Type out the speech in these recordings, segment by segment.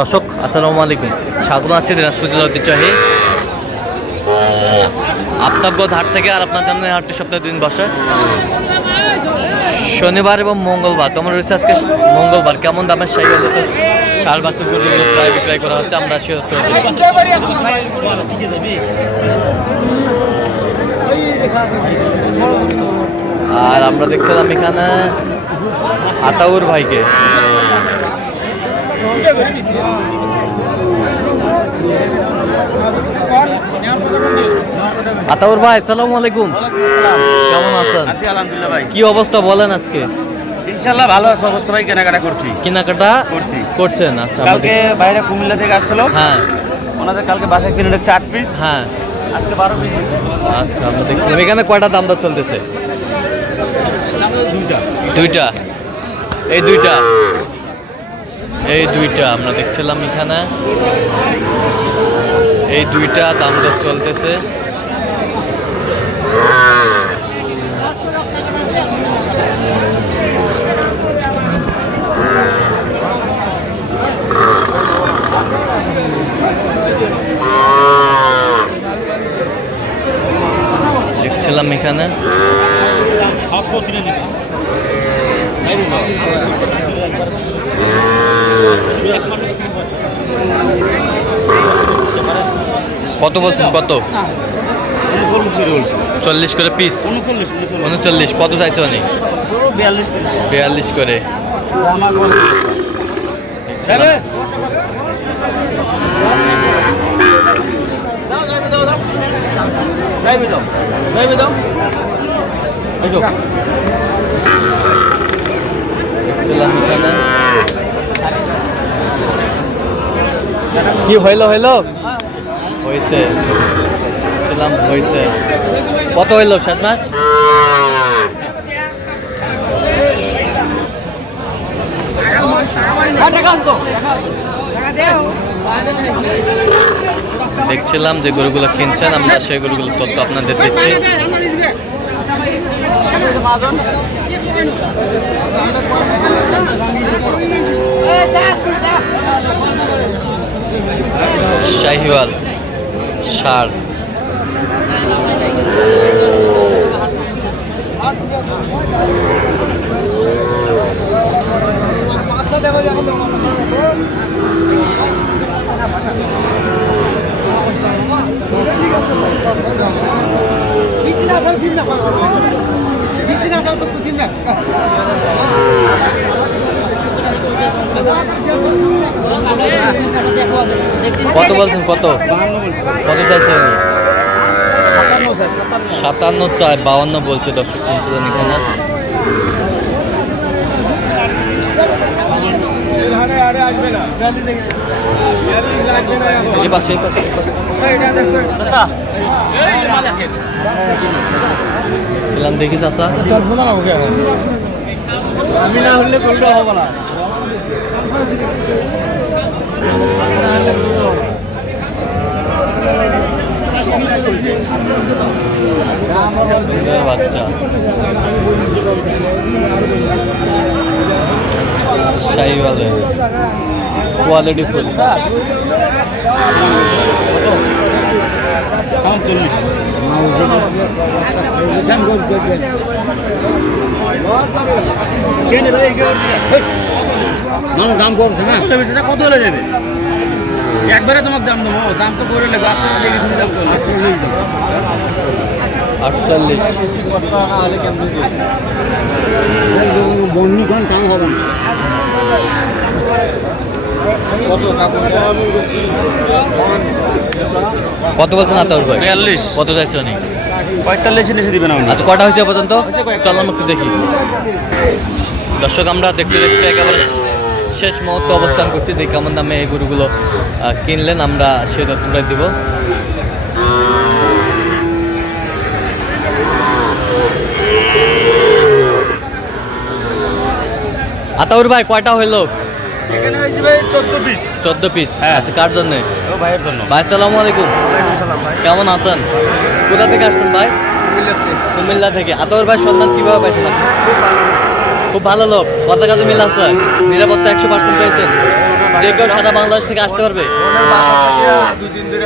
দর্শক আসসালামু আলাইকুম, স্বাগত আছি দিনাজপুর জেলা ঐতিহ্যবাহী আফতাবগঞ্জ হাট থেকে। আর আপনার জানেন হাটটি সপ্তাহে 2 দিন বসে, শনিবার এবং মঙ্গলবার। তোমার রয়েছে আজকে মঙ্গলবার। কেমন দামের সার বাছুর গরুগুলো প্রায় বিক্রয় করা হচ্ছে, আমরা সে আর আমরা দেখছিলাম এখানে আতাউর ভাইকে। আতাউর ভাই আসসালামু আলাইকুম, কেমন আছেন? আলহামদুলিল্লাহ ভাই। কি অবস্থা বলেন আজকে? ইনশাআল্লাহ ভালো আছে অবস্থা ভাই। কেনাকাটা করছেন? আচ্ছা, কালকে বাইরে কুমিল্লা থেকে আসছিল। হ্যাঁ, ওনাদের কালকে বাসায় কিনে রেখেছে 8 পিস। হ্যাঁ, আজকে 12 পিস। আচ্ছা, আমরা দেখছিলাম এখানে কয়টা দাম দর চলতেছে? দুইটা। এই দুইটা আমরা দেখছিলাম এখানে, এই দুইটা দাম দর চলতেছে। দেখছিলাম এখানে কত বলছেন? কত? 40 করে পিস। 39। কত চাইছে? অনেক 42 করে। কি হইলো হয়েছে কত হইলো শেষ মাস? দেখছিলাম যে গরুগুলো কিনছেন, আমরা সেই গরুগুলোর তথ্য আপনাদের দিচ্ছি। শাহিওয়াল সার, কত বলছেন? কত চাইছেন? 57 চাই, 52 বলছে। দর্শক শুনছিলেন এখানে। দেখি চাষা আমি না হলে করলে হবে না। বাচ্চা শাহিওয়াল কোয়ালিটি ফুল। 40 দাম করছে না, কত হলে যাবে? একবারে তোমাকে দাম দেবো, দাম তো করে নেবে। আস্তে আস্তে দাম করবে। 48 বন্যখান দাম হবে না। কত বলছেন আতাউর ভাই? 42। কত চাইছে? অনেক 45 নিচে দিবেন। আচ্ছা, কটা হয়েছে পর্যন্ত? চল আমরা একটু দেখি। দর্শক আমরা দেখতে একেবারে শেষ মুহূর্তে অবস্থান করছি। দেখি কেমন দামে এই গরুগুলো কিনলেন, আমরা সে তথ্যটা দিব। আতাউর ভাই কয়টা হইলো? এখানে হয়েছে ভাই 14 পিস। হ্যাঁ। আচ্ছা, কার জন্য? ভাইয়ের জন্য। ভাই আসসালামু আলাইকুম, কেমন আছেন? কোথা থেকে আসছেন ভাই? কুমিল্লা থেকে। আতাউর ভাই সন্ধান কিভাবে পাইছেন আপনি? খুব ভালো লোক। কথা কাজে মিল আছে? নিরাপত্তা 100% পেয়েছেন? যে কেউ সারা বাংলাদেশ থেকে আসতে পারবে? ওনার বাসা থেকে 2 দিন ধরে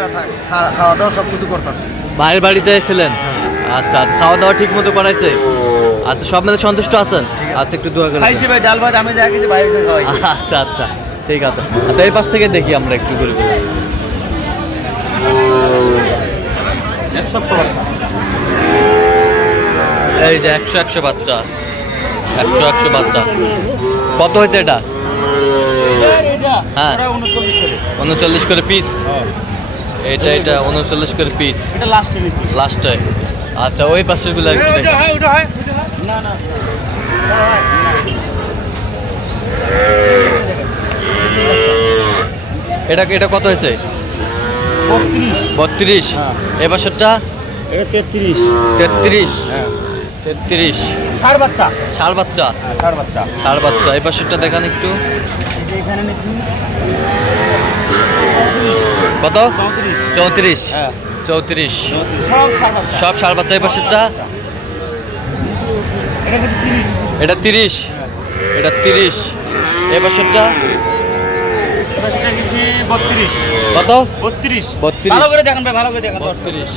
খাওয়া দাওয়া সব কিছু করতেছে। ভাইয়ের বাড়িতে এসেছিলেন? আচ্ছা আচ্ছা, খাওয়া দাওয়া ঠিক মতো করাইছে? আচ্ছা, সব মিলে সন্তুষ্ট আছেন? আচ্ছা, একটু দোয়া করে খাইছি ভাই, ডাল ভাত আমি যা কিছু বাইরে খাওয়াই। আচ্ছা আচ্ছা, ঠিক আছে। আচ্ছা, এই পাশ থেকে দেখি আমরা একটু গরুগুলো। এই যে 100 বাচ্চা, 100 বাচ্চা। কত হয়েছে এটা? হ্যাঁ, 39 করে পিস। এটা 39 করে পিস এটা লাস্টে নিছি। লাস্টে। আচ্ছা, ওই পাশের গুলো একটু দেখি। না না এটা কত হয়েছে? 32। হ্যাঁ। এই পাশেরটা এটা 33। 33। হ্যাঁ 33 ষাঁড় বাচ্চা। ষাঁড় বাচ্চা, হ্যাঁ ষাঁড় বাচ্চা। ষাঁড় বাচ্চা। এই পাশেরটা দেখান একটু। এই যে এখানে নিছি কত? 34। হ্যাঁ 34। সব ষাঁড় বাচ্চা। সব ষাঁড় বাচ্চা। এই পাশেরটা এটা কিন্তু 30। এটা 30। এটা 30। এই পাশেরটা এটা সেটা নিছি 32। কত? 32। 32। ভালো করে দেখেন ভাই, ভালো করে দেখেন। 32।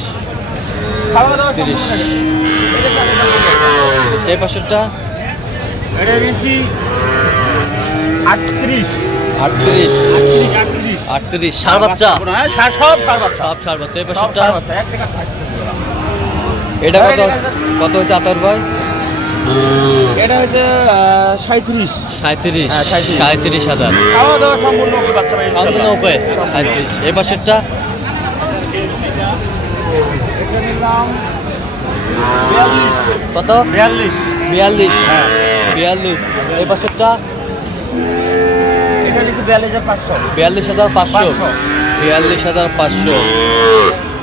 খাওয়া দাওয়া 30। সেই পাশেরটা এটা নিছি 38। 38। 38। 38 ষাঁড় বাচ্চা। হ্যাঁ সব ষাঁড় বাচ্চা। সব ষাঁড় বাচ্চা। এই সব পাশেরটা ষাঁড় বাচ্চা, এক টাকা থাকবে। এটা কত? কত হচ্ছে আতর ভাই? এটা হচ্ছে 37। 37। হ্যাঁ, 37,000 37,000। খাওয়া দাওয়া সম্পূর্ণ ওকে বাচ্চা ভাই সম্পূর্ণ ইনশাআল্লাহ। ওকে। 37। এই পাশেরটা এটা নিলাম 42। কত? 42। 42। হ্যাঁ 42। এই পাশেরটা এটা নিচ্ছে 42,500। 42,500। 42,500।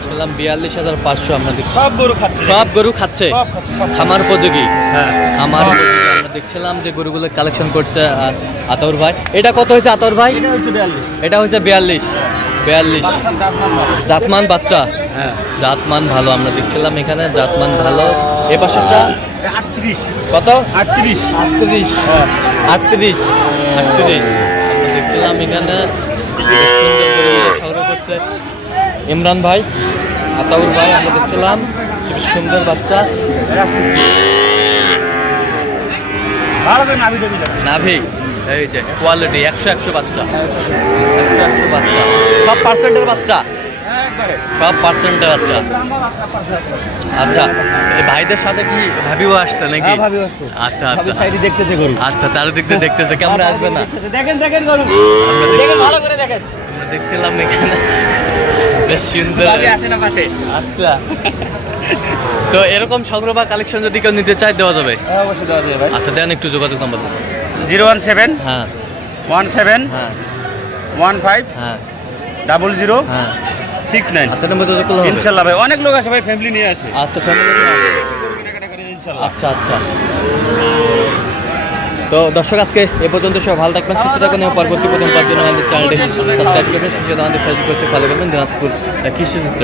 বললাম 42,500 আমরা দেখছি। সব গরু খাচ্ছে। সব গরু খাচ্ছে, সব খাচ্ছে, সব খামার উপযোগী। হ্যাঁ খামার উপযোগী। আমরা দেখছিলাম যে গরুগুলো কালেকশন করছে আতর ভাই। এটা কত হয়েছে আতর ভাই? এটা হচ্ছে 42। এটা হচ্ছে 42। 42। বাচ্চার দাম ভালো। জাতমান বাচ্চা, হ্যাঁ জাতমান ভালো। আমরা দেখছিলাম এখানে জাতমান ভালো। এ পাশেরটা 38। কত? 38। 38। 38। 38। আমরা দেখছিলাম এখানে বেশ সুন্দর করে সংগ্রহ করছে ইমরান ভাই, আতাউর ভাই। আমরা দেখছিলাম বেশ সুন্দর বাচ্চা। ভালো করে নাভি দেবি দেখেন। নাভি, এই যে কোয়ালিটি 100 বাচ্চা। 100 বাচ্চা। সব পার্সেন্টের বাচ্চা, একবারে সব পার্সেন্টের বাচ্চা। ব্রাহ্মা বাচ্চা পাশে আছে। আচ্ছা, এই ভাইদের সাথে কি ভাবিও আসছে নাকি? হ্যাঁ ভাবি আসছে। আচ্ছা আচ্ছা সবাই সাইডে দেখতেছে গরু। আচ্ছা, চারিদিক দিয়ে দেখতেছে, ক্যামেরা আসবে না? দেখেন দেখেন গরু। আমরা দেখি। দেখেন ভালো করে দেখেন। আমরা দেখছিলাম এখানে বেশ সুন্দর। ভাবি আসে না পাশে। আচ্ছা, তো এরকম সংগ্রহ বা কালেকশন যদি কেউ নিতে চায় দেওয়া যাবে? হ্যাঁ অবশ্যই দেওয়া যাবে ভাই। আচ্ছা, দেন একটু যোগাযোগ নাম্বার। 017 হ্যাঁ 17 হ্যাঁ 15 হ্যাঁ 00 হ্যাঁ। 69। আচ্ছা, নাম্বার যোগাযোগ করলে হবে? ইনশাআল্লাহ ভাই, অনেক লোক আসে ভাই, ফ্যামিলি নিয়ে আসে। আচ্ছা, ফ্যামিলি। ইনশাআল্লাহ। আচ্ছা আচ্ছা। তো দর্শক, আজকে এ পর্যন্ত সব ভালো থাকবেন, সুস্থ থাকবেন এবং পরবর্তী প্রথম পাওয়ার জন্য আমাদের চ্যানেলটি সাবস্ক্রাইব করবেন। সেই সাথে আমাদের ফেসবুক পেজটি ফলো করবেন, দিনাজপুর কৃষি চিত্র।